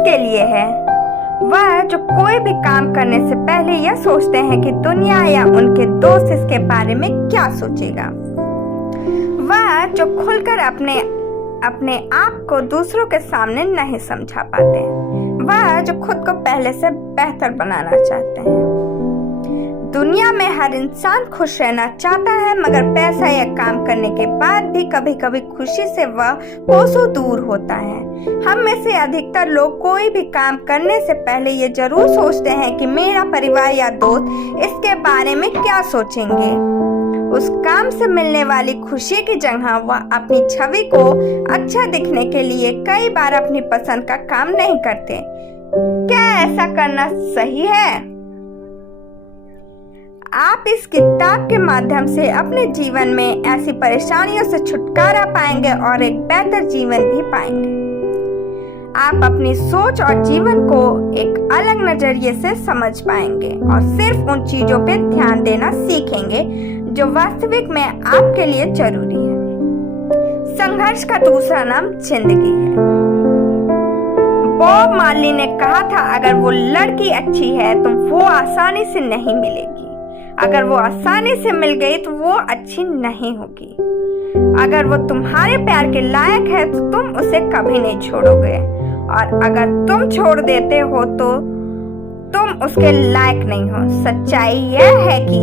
किसके लिए है? वह जो कोई भी काम करने से पहले यह सोचते हैं कि दुनिया या उनके दोस्त इसके बारे में क्या सोचेगा। वह जो खुलकर अपने आप को दूसरों के सामने नहीं समझा पाते। वह जो खुद को पहले से बेहतर बनाना चाहते हैं। दुनिया में हर इंसान खुश रहना चाहता है, मगर पैसा या काम करने के बाद भी कभी कभी खुशी से वह कोसों दूर होता है। हम में से अधिकतर लोग कोई भी काम करने से पहले ये जरूर सोचते हैं कि मेरा परिवार या दोस्त इसके बारे में क्या सोचेंगे। उस काम से मिलने वाली खुशी की जगह वह अपनी छवि को अच्छा दिखने के लिए कई बार अपनी पसंद का काम नहीं करते। क्या ऐसा करना सही है? आप इस किताब के माध्यम से अपने जीवन में ऐसी परेशानियों से छुटकारा पाएंगे और एक बेहतर जीवन भी पाएंगे। आप अपनी सोच और जीवन को एक अलग नजरिए से समझ पाएंगे और सिर्फ उन चीजों पे ध्यान देना सीखेंगे जो वास्तविक में आपके लिए जरूरी है। संघर्ष का दूसरा नाम जिंदगी है। बॉब मार्ली ने कहा था, अगर वो लड़की अच्छी है तो वो आसानी से नहीं मिलेगी। अगर वो आसानी से मिल गई तो वो अच्छी नहीं होगी। अगर वो तुम्हारे प्यार के लायक है तो तुम उसे कभी नहीं छोड़ोगे, और अगर तुम छोड़ देते हो तो तुम उसके लायक नहीं हो। सच्चाई यह है कि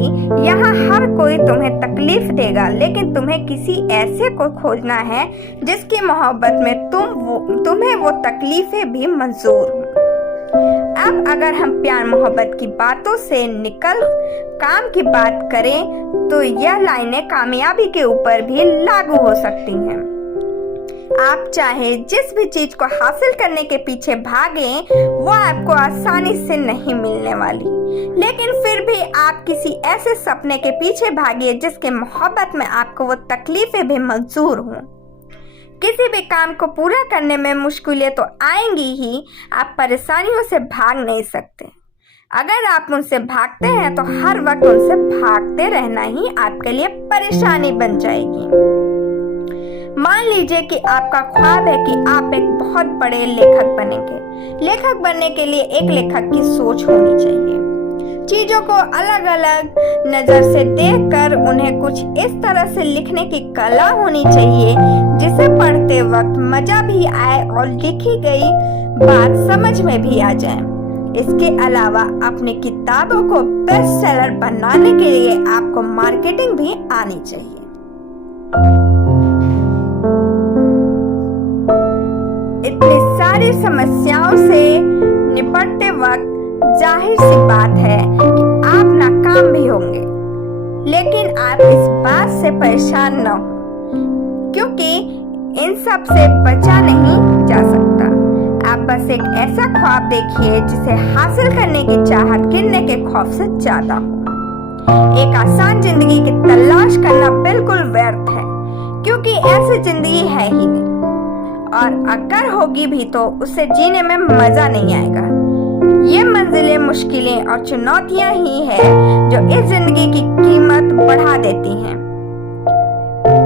यहाँ हर कोई तुम्हें तकलीफ देगा, लेकिन तुम्हें किसी ऐसे को खोजना है जिसकी मोहब्बत में तुम्हें वो तकलीफें भी मंजूर हो। अब अगर हम प्यार मोहब्बत की बातों से निकल काम की बात करें तो यह लाइनें कामयाबी के ऊपर भी लागू हो सकती हैं। आप चाहे जिस भी चीज को हासिल करने के पीछे भागें, वो आपको आसानी से नहीं मिलने वाली, लेकिन फिर भी आप किसी ऐसे सपने के पीछे भागिए जिसके मोहब्बत में आपको वो तकलीफें भी मंजूर हों। किसी भी काम को पूरा करने में मुश्किलें तो आएंगी ही, आप परेशानियों से भाग नहीं सकते। अगर आप उनसे भागते हैं तो हर वक्त उनसे भागते रहना ही आपके लिए परेशानी बन जाएगी। मान लीजिए कि आपका ख्वाब है कि आप एक बहुत बड़े लेखक बनेंगे। लेखक बनने के लिए एक लेखक की सोच होनी चाहिए। चीजों को अलग अलग नजर से देखकर उन्हें कुछ इस तरह से लिखने की कला होनी चाहिए जिसे पढ़ते वक्त मजा भी आए और लिखी गई बात समझ में भी आ जाए। इसके अलावा अपनी किताबों को बेस्ट सेलर बनाने के लिए आपको मार्केटिंग भी आनी चाहिए। इतनी सारी समस्याओं से निपटते वक्त जाहिर सी बात है कि आप नाकाम भी होंगे, लेकिन आप इस बात से परेशान न हो, क्योंकि इन सब से बचा नहीं जा सकता। आप बस एक ऐसा ख्वाब देखिए जिसे हासिल करने की चाहत गिरने के खौफ से ज्यादा हो। एक आसान जिंदगी की तलाश करना बिल्कुल व्यर्थ है, क्योंकि ऐसी जिंदगी है ही नहीं, और अगर होगी भी तो उसे जीने में मजा नहीं आएगा। ये मंजिलें, मुश्किलें और चुनौतियां ही है जो इस जिंदगी की कीमत बढ़ा देती हैं।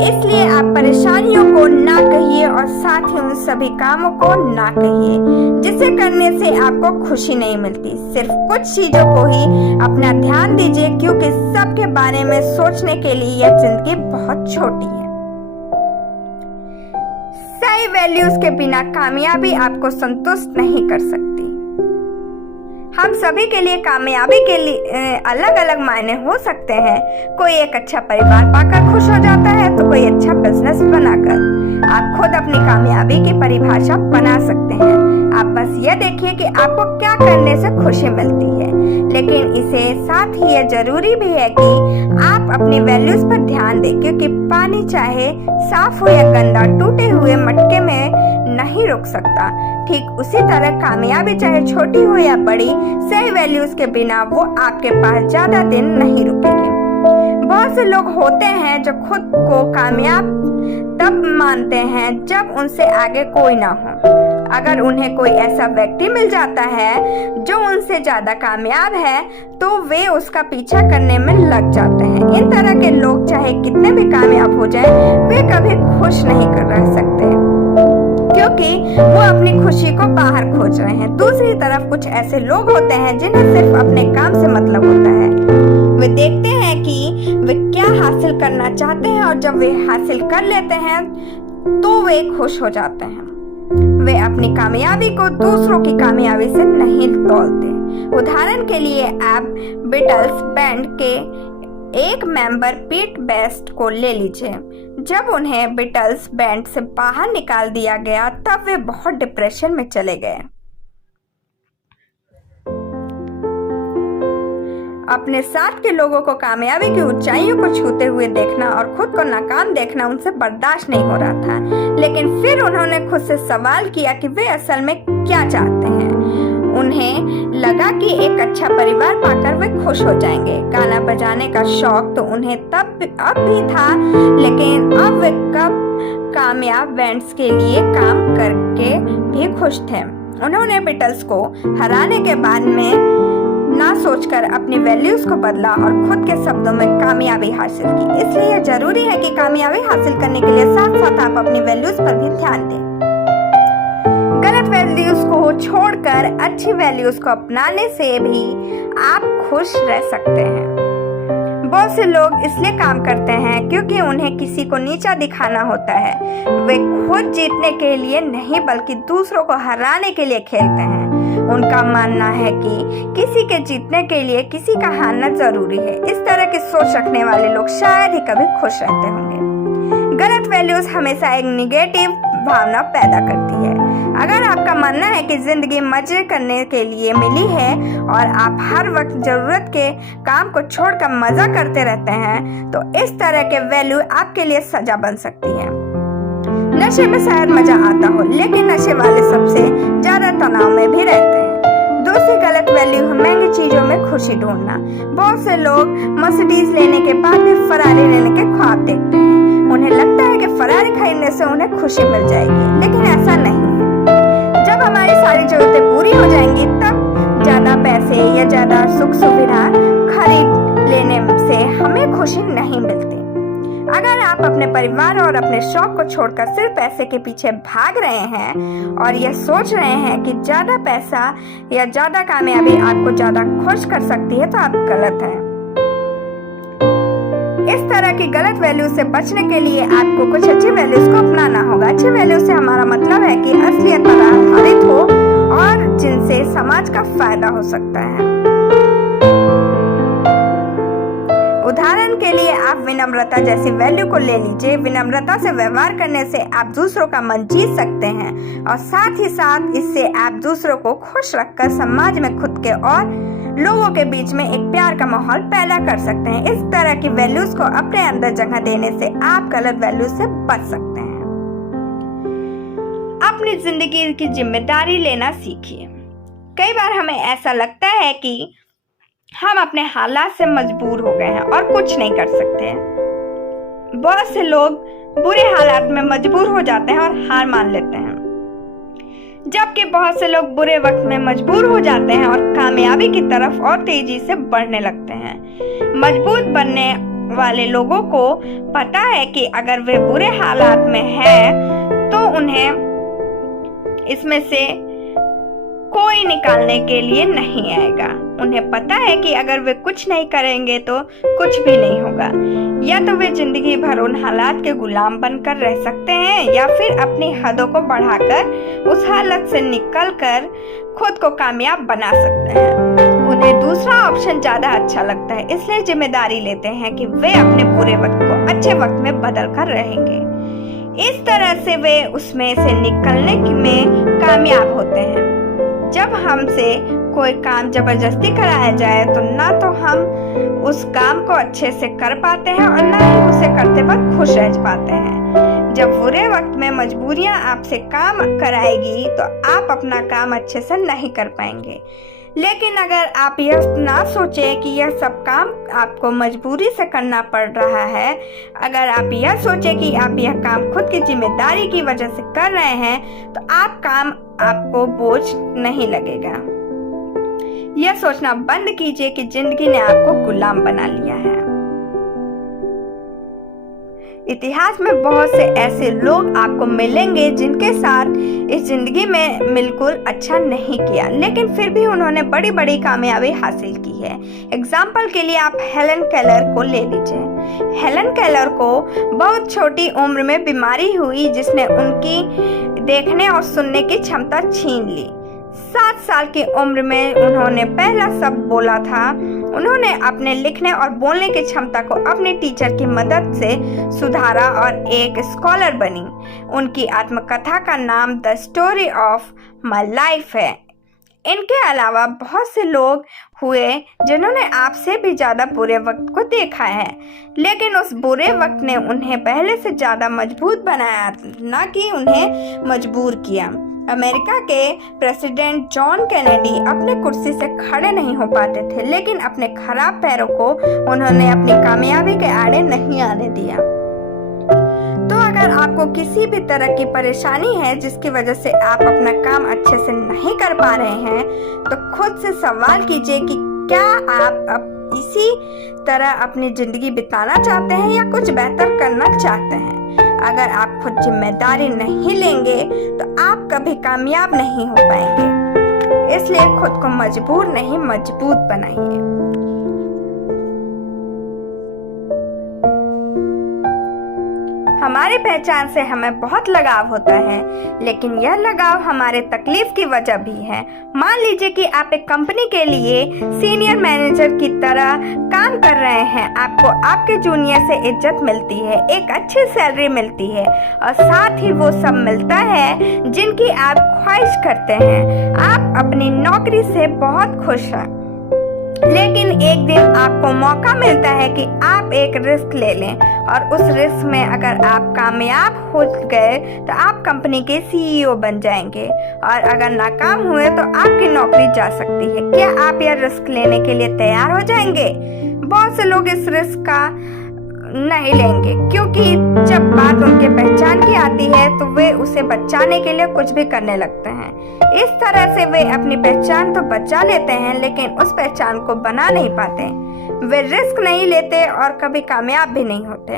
इसलिए आप परेशानियों को ना कहिए और साथ ही उन सभी कामों को ना कहिए जिसे करने से आपको खुशी नहीं मिलती। सिर्फ कुछ चीजों को ही अपना ध्यान दीजिए, क्योंकि सबके बारे में सोचने के लिए यह जिंदगी बहुत छोटी है। सही वैल्यूज के बिना कामयाबी आपको संतुष्ट नहीं कर सकती। हम सभी के लिए कामयाबी के लिए अलग अलग मायने हो सकते हैं। कोई एक अच्छा परिवार पाकर खुश हो जाता है तो कोई अच्छा बिजनेस बनाकर। आप खुद अपनी कामयाबी की परिभाषा बना सकते हैं। आप बस ये देखिए कि आपको क्या करने से खुशी मिलती है, लेकिन इसे साथ ही यह जरूरी भी है कि आप अपनी वैल्यूज पर ध्यान दें, क्योंकि पानी चाहे साफ हो या गंदा टूटे हुए मटके में नहीं रुक सकता। ठीक उसी तरह कामयाबी चाहे छोटी हो या बड़ी, सही वैल्यूज के बिना वो आपके पास ज्यादा दिन नहीं रुकेगी। बहुत से लोग होते हैं जो खुद को कामयाब तब मानते हैं जब उनसे आगे कोई ना हो। अगर उन्हें कोई ऐसा व्यक्ति मिल जाता है जो उनसे ज्यादा कामयाब है तो वे उसका पीछा करने में लग जाते हैं। इन तरह के लोग चाहे कितने भी कामयाब हो जाएं, वे कभी खुश नहीं कर रह सकते, क्योंकि वो अपनी खुशी को बाहर खोज रहे हैं। दूसरी तरफ कुछ ऐसे लोग होते हैं जिन्हें सिर्फ अपने काम से मतलब होता है। वे देखते हैं कि वे क्या हासिल करना चाहते हैं और जब वे हासिल कर लेते हैं तो वे खुश हो जाते हैं। वे अपनी कामयाबी को दूसरों की कामयाबी से नहीं तौलते। उदाहरण के लिए आप बीटल्स बैंड के एक मेंबर पीट बेस्ट को ले लीजिए। जब उन्हें बीटल्स बैंड से बाहर निकाल दिया गया तब वे बहुत डिप्रेशन में चले गए। अपने साथ के लोगों को कामयाबी की ऊंचाइयों को छूते हुए देखना और खुद को नाकाम देखना उनसे बर्दाश्त नहीं हो रहा था। लेकिन फिर उन्होंने खुद से सवाल किया कि वे असल में क्या चाहते हैं। उन्हें लगा कि एक अच्छा परिवार पाकर वे खुश हो जाएंगे। गाना बजाने का शौक तो उन्हें अब भी था, लेकिन अब वे कब कामयाब बैंड्स के लिए काम करके भी खुश थे। उन्होंने बीटल्स को हराने के बाद में ना सोचकर अपनी वैल्यूज को बदला और खुद के शब्दों में कामयाबी हासिल की। इसलिए जरूरी है कि कामयाबी हासिल करने के लिए साथ साथ आप अपनी वैल्यूज पर भी ध्यान दें। गलत वैल्यूज को छोड़कर अच्छी वैल्यूज को अपनाने से भी आप खुश रह सकते हैं। बहुत से लोग इसलिए काम करते हैं क्योंकि उन्हें किसी को नीचा दिखाना होता है। वे खुद जीतने के लिए नहीं बल्कि दूसरों को हराने के लिए खेलते हैं। उनका मानना है कि किसी के जीतने के लिए किसी का हारना जरूरी है। इस तरह की सोच रखने वाले लोग शायद ही कभी खुश रहते होंगे। गलत वैल्यूज हमेशा एक निगेटिव भावना पैदा करती है। अगर आपका मानना है कि जिंदगी मजे करने के लिए मिली है और आप हर वक्त जरूरत के काम को छोड़कर मजा करते रहते हैं तो इस तरह के वैल्यू आपके लिए सजा बन सकती है। नशे में शायद मजा आता हो, लेकिन नशे वाले सबसे ज्यादा तनाव में भी रहते हैं। दूसरी गलत वैल्यू है महंगी चीजों में खुशी ढूंढना। बहुत से लोग मर्सिडीज लेने के बाद भी फरारी लेने के ख्वाब देखते हैं। उन्हें लगता है कि फरारी खरीदने से उन्हें खुशी मिल जाएगी, लेकिन ऐसा नहीं है। जब हमारी सारी जरूरतें पूरी हो जाएंगी तब ज्यादा पैसे या ज्यादा सुख सुविधा खरीद लेने से हमें खुशी नहीं मिलती। अगर आप अपने परिवार और अपने शौक को छोड़कर सिर्फ पैसे के पीछे भाग रहे हैं और यह सोच रहे हैं कि ज्यादा पैसा या ज्यादा कामयाबी आपको ज्यादा खुश कर सकती है तो आप गलत हैं। इस तरह की गलत वैल्यू से बचने के लिए आपको कुछ अच्छी वैल्यूज को अपनाना होगा। अच्छी वैल्यू से हमारा मतलब है कि असलियत पर आधारित हो और जिनसे समाज का फायदा हो सकता है। उदाहरण के लिए आप विनम्रता जैसी वैल्यू को ले लीजिए। विनम्रता से व्यवहार करने से आप दूसरों का मन जीत सकते हैं और साथ ही साथ इससे आप दूसरों को खुश रखकर समाज में खुद के और लोगों के बीच में एक प्यार का माहौल पैदा कर सकते हैं। इस तरह की वैल्यूज को अपने अंदर जगह देने से आप गलत वैल्यूज से बच सकते हैं। अपनी जिंदगी की जिम्मेदारी लेना सीखिए। कई बार हमें ऐसा लगता है कि हम अपने हालात से मजबूर हो गए हैं और कुछ नहीं कर सकते। बहुत से लोग बुरे हालात में मजबूर हो जाते हैं और हार मान लेते हैं, जबकि बहुत से लोग बुरे वक्त में मजबूर हो जाते हैं और कामयाबी की तरफ और तेजी से बढ़ने लगते हैं। मजबूत बनने वाले लोगों को पता है कि अगर वे बुरे हालात में हैं तो उन्हें इसमें से कोई निकालने के लिए नहीं आएगा। उन्हें पता है कि अगर वे कुछ नहीं करेंगे तो कुछ भी नहीं होगा। या तो वे जिंदगी भर उन हालात के गुलाम बनकर रह सकते हैं या फिर अपनी हदों को बढ़ाकर उस हालत से निकलकर खुद को कामयाब बना सकते हैं। उन्हें दूसरा ऑप्शन ज्यादा अच्छा लगता है, इसलिए जिम्मेदारी लेते हैं कि वे अपने बुरे वक्त को अच्छे वक्त में बदल कर रहेंगे। इस तरह से वे उसमें से निकलने में कामयाब होते हैं। जब हमसे कोई काम जबरदस्ती कराया जाए तो ना तो हम उस काम को अच्छे से कर पाते हैं और ना ही उसे करते वक्त खुश रह पाते हैं। जब बुरे वक्त में मजबूरियां आपसे काम कराएगी तो आप अपना काम अच्छे से नहीं कर पाएंगे। लेकिन अगर आप यह ना सोचें कि यह सब काम आपको मजबूरी से करना पड़ रहा है, अगर आप यह सोचें कि आप यह काम खुद की जिम्मेदारी की वजह से कर रहे हैं तो आपको बोझ नहीं लगेगा। यह सोचना बंद कीजिए कि जिंदगी ने आपको गुलाम बना लिया है। इतिहास में बहुत से ऐसे लोग आपको मिलेंगे जिनके साथ इस जिंदगी में बिल्कुल अच्छा नहीं किया, लेकिन फिर भी उन्होंने बड़ी बड़ी कामयाबी हासिल की है। एग्जाम्पल के लिए आप हेलन केलर को ले लीजिए। हेलन केलर को बहुत छोटी उम्र में बीमारी हुई जिसने उनकी देखने और सुनने की क्षमता छीन ली। 7 साल की उम्र में उन्होंने पहला शब्द बोला था। उन्होंने अपने लिखने और बोलने की क्षमता को अपने टीचर की मदद से सुधारा और एक स्कॉलर बनी। उनकी आत्मकथा का नाम the story of my life है। इनके अलावा बहुत से लोग हुए जिन्होंने आपसे भी ज़्यादा बुरे वक्त को देखा है, लेकिन उस बुरे वक्त ने उन्हें पहले से ज़्यादा मजबूत बनाया, ना कि उन्हें मजबूर किया। अमेरिका के प्रेसिडेंट जॉन कैनेडी अपने कुर्सी से खड़े नहीं हो पाते थे, लेकिन अपने खराब पैरों को उन्होंने अपनी कामयाबी के आड़े नहीं आने दिया। तो अगर आपको किसी भी तरह की परेशानी है जिसकी वजह से आप अपना काम अच्छे से नहीं कर पा रहे हैं, तो खुद से सवाल कीजिए कि क्या आप अब इसी तरह अपनी जिंदगी बिताना चाहते हैं या कुछ बेहतर करना चाहते हैं। अगर आप खुद जिम्मेदारी नहीं लेंगे तो आप कभी कामयाब नहीं हो पाएंगे। इसलिए खुद को मजबूर नहीं, मजबूत बनाइए। हमारी पहचान से हमें बहुत लगाव होता है, लेकिन यह लगाव हमारे तकलीफ की वजह भी है। मान लीजिए कि आप एक कंपनी के लिए सीनियर मैनेजर की तरह काम कर रहे हैं। आपको आपके जूनियर से इज्जत मिलती है, एक अच्छी सैलरी मिलती है और साथ ही वो सब मिलता है जिनकी आप ख्वाहिश करते हैं। आप अपनी नौकरी से बहुत खुश हैं, लेकिन एक दिन आपको मौका मिलता है कि आप एक रिस्क ले लें और उस रिस्क में अगर आप कामयाब हो गए तो आप कंपनी के सीईओ बन जाएंगे, और अगर नाकाम हुए तो आपकी नौकरी जा सकती है। क्या आप यह रिस्क लेने के लिए तैयार हो जाएंगे? बहुत से लोग इस रिस्क का नहीं लेंगे, क्योंकि जब बात उनके पहचान की आती है तो वे उसे बचाने के लिए कुछ भी करने लगते हैं। इस तरह से वे अपनी पहचान तो बचा लेते हैं, लेकिन उस पहचान को बना नहीं पाते। वे रिस्क नहीं लेते और कभी कामयाब भी नहीं होते।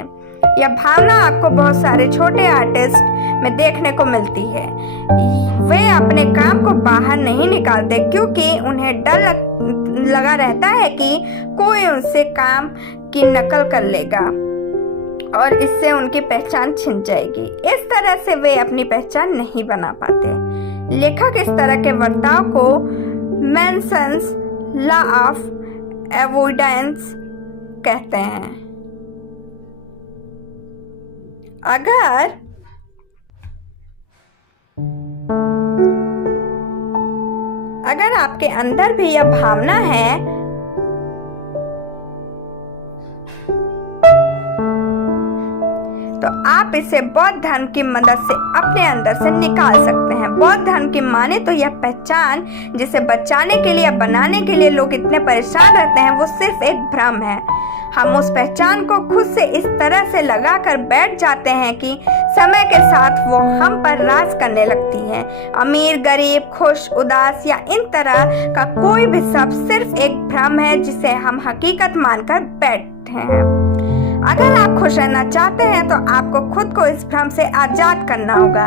यह भावना आपको बहुत सारे छोटे आर्टिस्ट में देखने को मिलती है। वे अपने काम को बाहर नहीं निकालते क्योंकि उन्हें डर लगा रहता है कि कोई उनसे काम की नकल कर लेगा और इससे उनकी पहचान छिन जाएगी। इस तरह से वे अपनी पहचान नहीं बना पाते। लेखक इस तरह के बर्ताव को मैनसन्स लॉ ऑफ अवॉइडेंस कहते हैं। अगर आपके अंदर भी यह भावना है तो आप इसे बौद्ध धर्म की मदद से अपने अंदर से निकाल सकते हैं। बौद्ध धर्म की माने तो यह पहचान जिसे बचाने के लिए या बनाने के लिए लोग इतने परेशान रहते हैं, वो सिर्फ एक भ्रम है। हम उस पहचान को खुद से इस तरह से लगा कर बैठ जाते हैं कि समय के साथ वो हम पर राज करने लगती है। अमीर, गरीब, खुश, उदास या इन तरह का कोई भी शब्द सिर्फ एक भ्रम है जिसे हम हकीकत मानकर बैठे हैं। अगर आप खुश रहना चाहते हैं तो आपको खुद को इस भ्रम से आजाद करना होगा।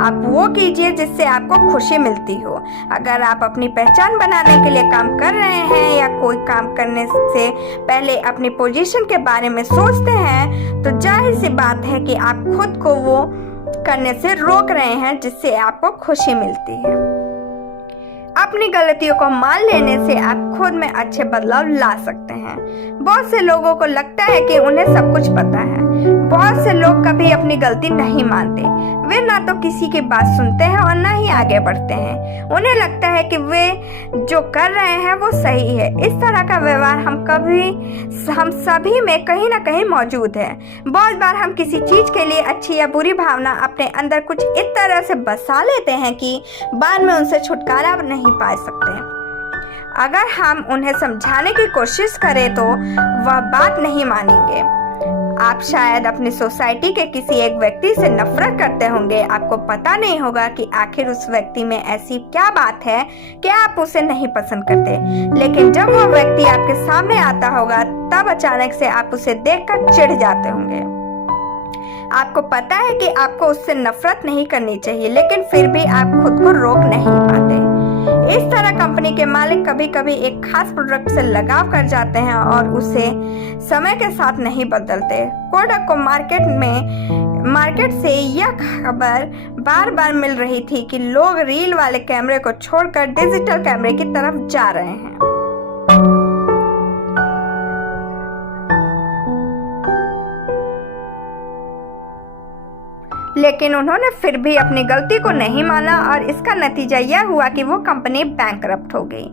आप वो कीजिए जिससे आपको खुशी मिलती हो। अगर आप अपनी पहचान बनाने के लिए काम कर रहे हैं या कोई काम करने से पहले अपनी पोजीशन के बारे में सोचते हैं, तो जाहिर सी बात है कि आप खुद को वो करने से रोक रहे हैं जिससे आपको खुशी मिलती है। अपनी गलतियों को मान लेने से आप खुद में अच्छे बदलाव ला सकते हैं। बहुत से लोगों को लगता है कि उन्हें सब कुछ पता है। बहुत से लोग कभी अपनी गलती नहीं मानते। वे ना तो किसी की बात सुनते हैं और ना ही आगे बढ़ते हैं। उन्हें लगता है कि वे जो कर रहे हैं वो सही है। इस तरह का व्यवहार हम सभी में कहीं ना कहीं मौजूद है। बहुत बार हम किसी चीज के लिए अच्छी या बुरी भावना अपने अंदर कुछ इस तरह से बसा लेते हैं कि बाद में उनसे छुटकारा नहीं पा सकते। अगर हम उन्हें समझाने की कोशिश करें तो वह बात नहीं मानेंगे। आप शायद अपनी सोसाइटी के किसी एक व्यक्ति से नफरत करते होंगे। आपको पता नहीं होगा कि आखिर उस व्यक्ति में ऐसी क्या बात है कि आप उसे नहीं पसंद करते, लेकिन जब वो व्यक्ति आपके सामने आता होगा तब अचानक से आप उसे देखकर चिढ़ जाते होंगे। आपको पता है कि आपको उससे नफरत नहीं करनी चाहिए, लेकिन फिर भी आप खुद को रोक नहीं पाते। इस तरह कंपनी के मालिक कभी कभी एक खास प्रोडक्ट से लगाव कर जाते हैं और उसे समय के साथ नहीं बदलते। कोडक को मार्केट से यह खबर बार बार मिल रही थी कि लोग रील वाले कैमरे को छोड़कर डिजिटल कैमरे की तरफ जा रहे हैं। लेकिन उन्होंने फिर भी अपनी गलती को नहीं माना और इसका नतीजा यह हुआ कि वो कंपनी बैंकरप्ट हो गई।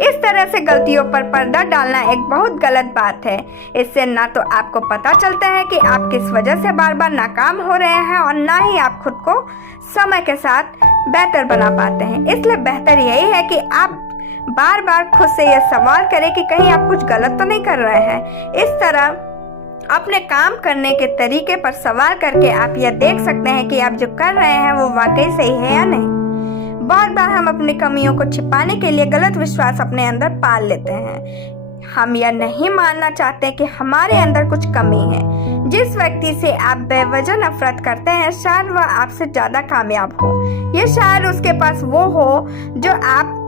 इस तरह से गलतियों पर पर्दा डालना एक बहुत गलत बात है। इससे ना तो आपको पता चलता है कि आप किस वजह से बार बार नाकाम हो रहे हैं और ना ही आप खुद को समय के साथ बेहतर बना पाते हैं। इसलिए बेहतर यही है कि आप बार बार खुद से यह सवाल करें कि कहीं आप कुछ गलत तो नहीं कर रहे हैं। इस तरह अपने काम करने के तरीके पर सवाल करके आप यह देख सकते हैं कि आप जो कर रहे हैं वो वाकई सही है या नहीं। बहुत बार हम अपनी कमियों को छिपाने के लिए गलत विश्वास अपने अंदर पाल लेते हैं। हम यह नहीं मानना चाहते कि हमारे अंदर कुछ कमी है। जिस व्यक्ति से आप बेवजह नफरत करते हैं शायद वह आपसे ज्यादा कामयाब हो, या शायद उसके पास वो हो जो आप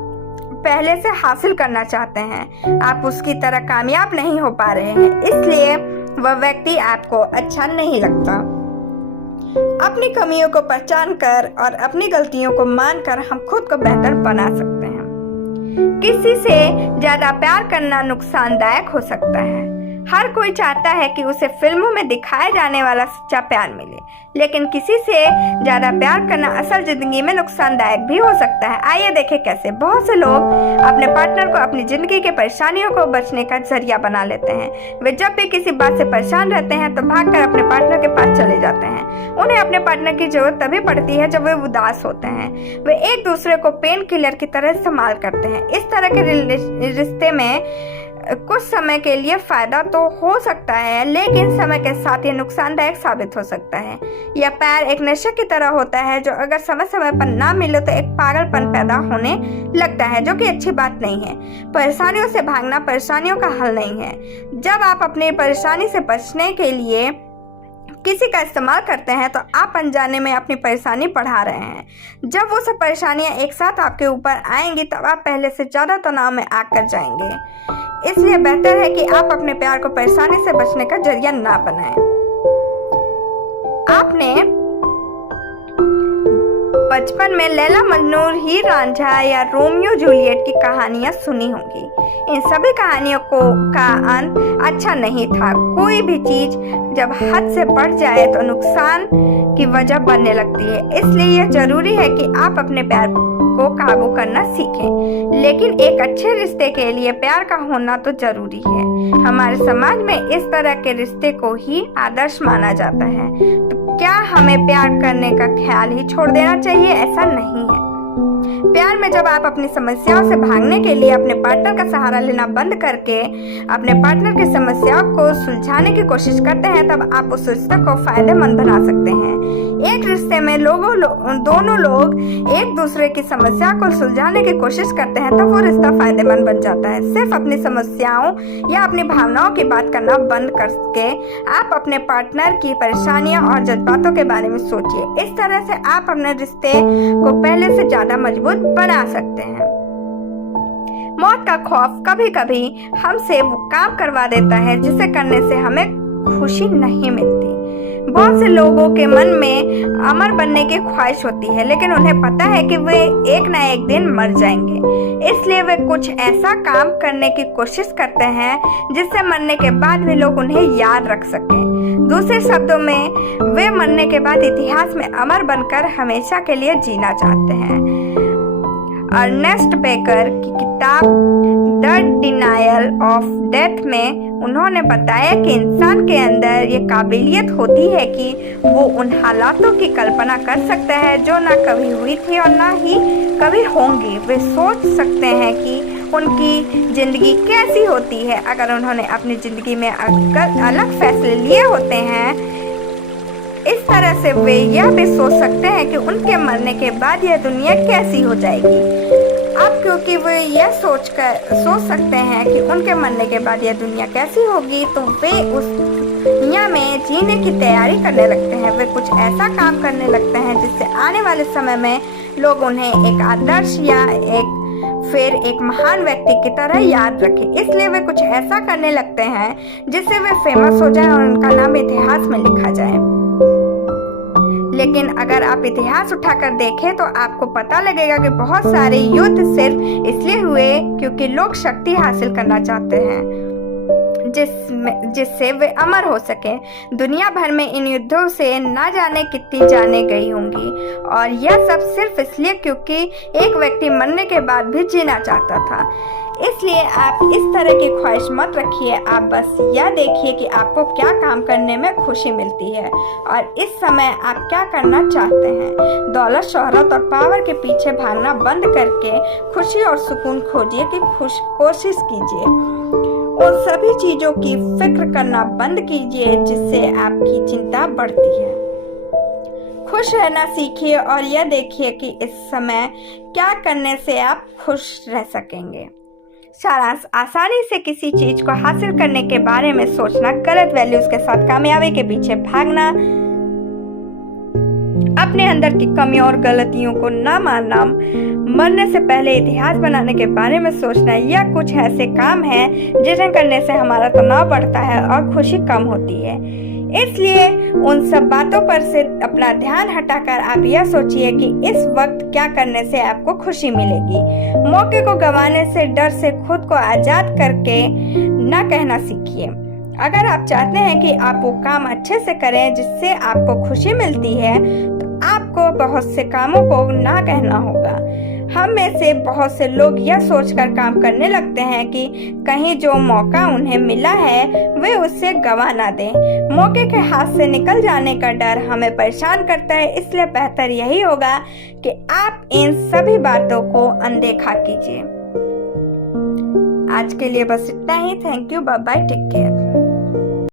पहले से हासिल करना चाहते हैं। आप उसकी तरह कामयाब नहीं हो पा रहे हैं, इसलिए वह व्यक्ति आपको अच्छा नहीं लगता। अपनी कमियों को पहचान कर और अपनी गलतियों को मानकर हम खुद को बेहतर बना सकते हैं। किसी से ज्यादा प्यार करना नुकसानदायक हो सकता है। हर कोई चाहता है कि उसे फिल्मों में दिखाए जाने वाला सच्चा प्यार मिले, लेकिन किसी से ज्यादा प्यार करना असल जिंदगी में नुकसानदायक भी हो सकता है। आइए देखें कैसे। बहुत से लोग अपने पार्टनर को अपनी जिंदगी के परेशानियों को बचने का जरिया बना लेते हैं। वे जब भी किसी बात से परेशान रहते हैं तो भागकर अपने पार्टनर के पास चले जाते हैं। उन्हें अपने पार्टनर की जरूरत तभी पड़ती है जब वे उदास होते हैं। वे एक दूसरे को पेन किलर की तरह इस्तेमाल करते हैं। इस तरह के रिश्ते में कुछ समय के लिए फायदा तो हो सकता है, लेकिन समय के साथ ये नुकसानदायक साबित हो सकता है। यह प्यार एक नशे की तरह होता है जो अगर समय समय पर ना मिले तो एक पागलपन पैदा होने लगता है, जो कि अच्छी बात नहीं है। परेशानियों से भागना परेशानियों का हल नहीं है। जब आप अपनी परेशानी से बचने के लिए किसी का इस्तेमाल करते हैं तो आप अनजाने में अपनी परेशानी बढ़ा रहे हैं। जब वो सब परेशानियां एक साथ आपके ऊपर आएंगी तब आप पहले से ज्यादा तनाव में आकर जाएंगे। इसलिए बेहतर है कि आप अपने प्यार को परेशानी से बचने का जरिया ना बनाएं। आपने बचपन में लैला मजनू, हीर रांझा या रोमियो जूलियट की कहानियां सुनी होंगी। इन सभी कहानियों का अंत अच्छा नहीं था। कोई भी चीज जब हद से बढ़ जाए तो नुकसान की वजह बनने लगती है। इसलिए यह जरूरी है कि आप अपने प्यार को काबू करना सीखें। लेकिन एक अच्छे रिश्ते के लिए प्यार का होना तो जरूरी है। हमारे समाज में इस तरह के रिश्ते को ही आदर्श माना जाता है। तो क्या हमें प्यार करने का ख्याल ही छोड़ देना चाहिए? ऐसा नहीं है। प्यार में जब आप अपनी समस्याओं से भागने के लिए अपने पार्टनर का सहारा लेना बंद करके अपने पार्टनर की समस्याओं को सुलझाने की कोशिश करते हैं तब आप उस रिश्ते को फायदेमंद बना सकते हैं। एक रिश्ते में दोनों लोग एक दूसरे की समस्या को सुलझाने की कोशिश करते हैं तब वो रिश्ता फायदेमंद बन जाता है। सिर्फ अपनी समस्याओं या अपनी भावनाओं की बात करना बंद करके आप अपने पार्टनर की परेशानियां और जज्बातों के बारे में सोचिए। इस तरह से आप अपने रिश्ते को पहले से ज्यादा मजबूत बना सकते हैं। मौत का खौफ कभी कभी हमसे वो काम करवा देता है जिसे करने से हमें खुशी नहीं मिलती। बहुत से लोगों के मन में अमर बनने की ख्वाहिश होती है, लेकिन उन्हें पता है कि वे एक ना एक दिन मर जाएंगे। इसलिए वे कुछ ऐसा काम करने की कोशिश करते हैं जिससे मरने के बाद भी लोग उन्हें याद रख सकें। दूसरे शब्दों में वे मरने के बाद इतिहास में अमर बनकर हमेशा के लिए जीना चाहते हैं। अर्नेस्ट बेकर की किताब द डिनायल ऑफ डेथ में उन्होंने बताया कि इंसान के अंदर ये काबिलियत होती है कि वो उन हालातों की कल्पना कर सकता है जो ना कभी हुई थी और ना ही कभी होंगी। वे सोच सकते हैं कि उनकी ज़िंदगी कैसी होती है अगर उन्होंने अपनी ज़िंदगी में अलग फैसले लिए होते हैं। इस तरह से वे यह भी सोच सकते हैं कि उनके मरने के बाद यह दुनिया कैसी हो जाएगी। अब क्योंकि वे यह सोच सकते हैं कि उनके मरने के बाद यह दुनिया कैसी होगी, तो वे उस दुनिया में जीने की तैयारी करने लगते हैं। वे कुछ ऐसा काम करने लगते हैं जिससे आने वाले समय में लोग उन्हें एक आदर्श या एक महान व्यक्ति की तरह याद रखें। इसलिए वे कुछ ऐसा करने लगते हैं जिससे वे फेमस हो जाएं और उनका नाम इतिहास में लिखा जाए। लेकिन अगर आप इतिहास उठाकर देखें तो आपको पता लगेगा कि बहुत सारे युद्ध सिर्फ इसलिए हुए क्योंकि लोग शक्ति हासिल करना चाहते हैं जिससे वे अमर हो सके। दुनिया भर में इन युद्धों से ना जाने कितनी जाने गई होंगी, और यह सब सिर्फ इसलिए क्योंकि एक व्यक्ति मरने के बाद भी जीना चाहता था। इसलिए आप इस तरह की ख्वाहिश मत रखिए। आप बस यह देखिए कि आपको क्या काम करने में खुशी मिलती है और इस समय आप क्या करना चाहते हैं। दौलत, शोहरत और पावर के पीछे भागना बंद करके खुशी और सुकून खोजिए कि कोशिश कीजिए। उन सभी चीजों की फिक्र करना बंद कीजिए जिससे आपकी चिंता बढ़ती है। खुश रहना सीखिए और यह देखिए कि इस समय क्या करने से आप खुश रह सकेंगे। सारांश: आसानी से किसी चीज को हासिल करने के बारे में सोचना, गलत वैल्यूज के साथ कामयाबी के पीछे भागना, अपने अंदर की कमियों और गलतियों को ना मानना, मरने से पहले इतिहास बनाने के बारे में सोचना, यह कुछ ऐसे काम हैं जिन्हें करने से हमारा तनाव बढ़ता है और खुशी कम होती है। इसलिए उन सब बातों पर से अपना ध्यान हटाकर आप यह सोचिए कि इस वक्त क्या करने से आपको खुशी मिलेगी। मौके को गंवाने से, डर से खुद को आजाद करके ना कहना सीखिए। अगर आप चाहते हैं कि आप वो काम अच्छे से करें जिससे आपको खुशी मिलती है तो आपको बहुत से कामों को ना कहना होगा। हम में से बहुत से लोग यह सोचकर काम करने लगते हैं कि कहीं जो मौका उन्हें मिला है वे उससे गंवा ना दें। मौके के हाथ से निकल जाने का डर हमें परेशान करता है। इसलिए बेहतर यही होगा कि आप इन सभी बातों को अनदेखा कीजिए। आज के लिए बस इतना ही। Thank you, bye bye, take care.